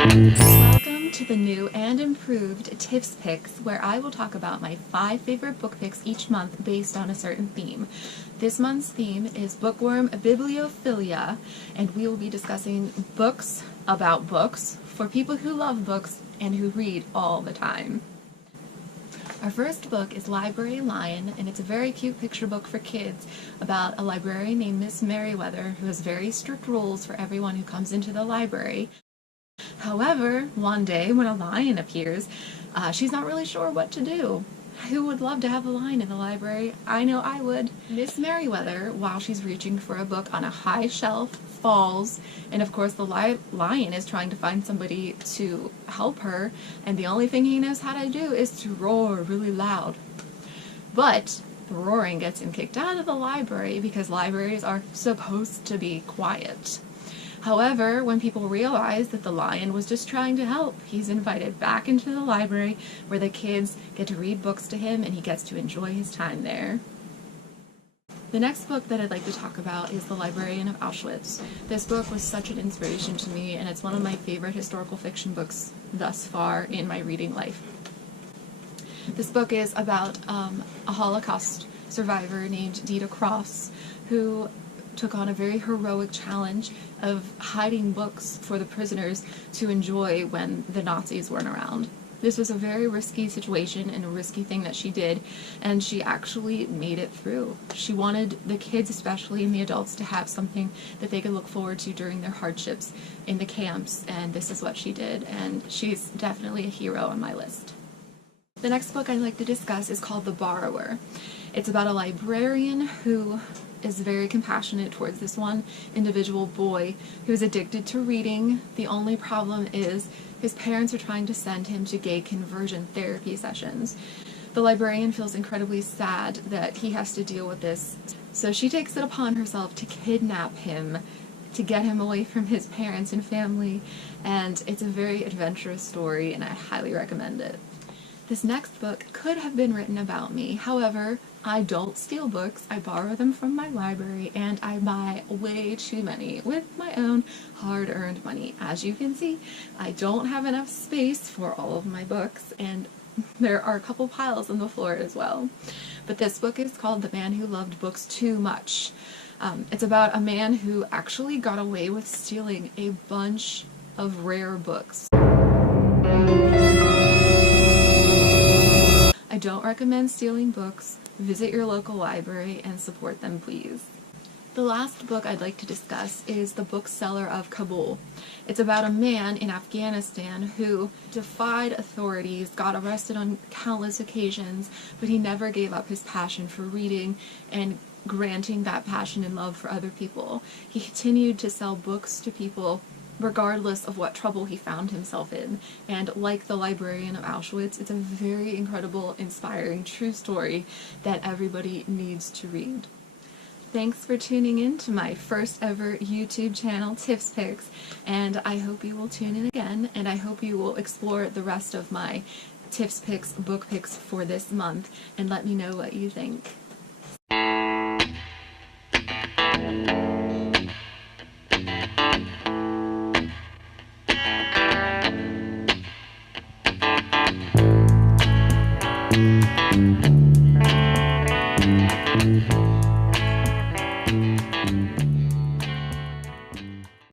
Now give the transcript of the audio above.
Welcome to the new and improved Tips Picks, where I will talk about my 5 favorite book picks each month based on a certain theme. This month's theme is Bookworm Bibliophilia, and we will be discussing books about books for people who love books and who read all the time. Our first book is Librarian, and it's a very cute picture book for kids about a librarian named Miss Merriweather who has very strict rules for everyone who comes into the library. However, one day when a lion appears, she's not really sure what to do. Who would love to have a lion in the library? I know I would. Miss Merriweather, while she's reaching for a book on a high shelf, falls, and of course the lion is trying to find somebody to help her, and the only thing he knows how to do is to roar really loud. But the roaring gets him kicked out of the library because libraries are supposed to be quiet. However, when people realize that the lion was just trying to help, he's invited back into the library where the kids get to read books to him and he gets to enjoy his time there. The next book that I'd like to talk about is The Librarian of Auschwitz. This book was such an inspiration to me, and it's one of my favorite historical fiction books thus far in my reading life. This book is about a Holocaust survivor named Dita Cross, who took on a very heroic challenge of hiding books for the prisoners to enjoy when the Nazis weren't around. This was a very risky situation and a risky thing that she did, and she actually made it through. She wanted the kids, especially, and the adults, to have something that they could look forward to during their hardships in the camps, and this is what she did, and she's definitely a hero on my list. The next book I'd like to discuss is called The Borrower. It's about a librarian who is very compassionate towards this one individual boy who is addicted to reading. The only problem is his parents are trying to send him to gay conversion therapy sessions. The librarian feels incredibly sad that he has to deal with this, so she takes it upon herself to kidnap him to get him away from his parents and family, and it's a very adventurous story and I highly recommend it. This next book could have been written about me. However, I don't steal books. I borrow them from my library and I buy way too many with my own hard-earned money. As you can see, I don't have enough space for all of my books, and there are a couple piles on the floor as well. But this book is called The Man Who Loved Books Too Much. It's about a man who actually got away with stealing a bunch of rare books. I don't recommend stealing books. Visit your local library and support them, please. The last book I'd like to discuss is The Bookseller of Kabul. It's about a man in Afghanistan who defied authorities, got arrested on countless occasions, but he never gave up his passion for reading and granting that passion and love for other people. He continued to sell books to people regardless of what trouble he found himself in. And like The Librarian of Auschwitz, it's a very incredible, inspiring, true story that everybody needs to read. Thanks for tuning in to my first ever YouTube channel, Tips Picks, and I hope you will tune in again, and I hope you will explore the rest of my Tips Picks book picks for this month, and let me know what you think.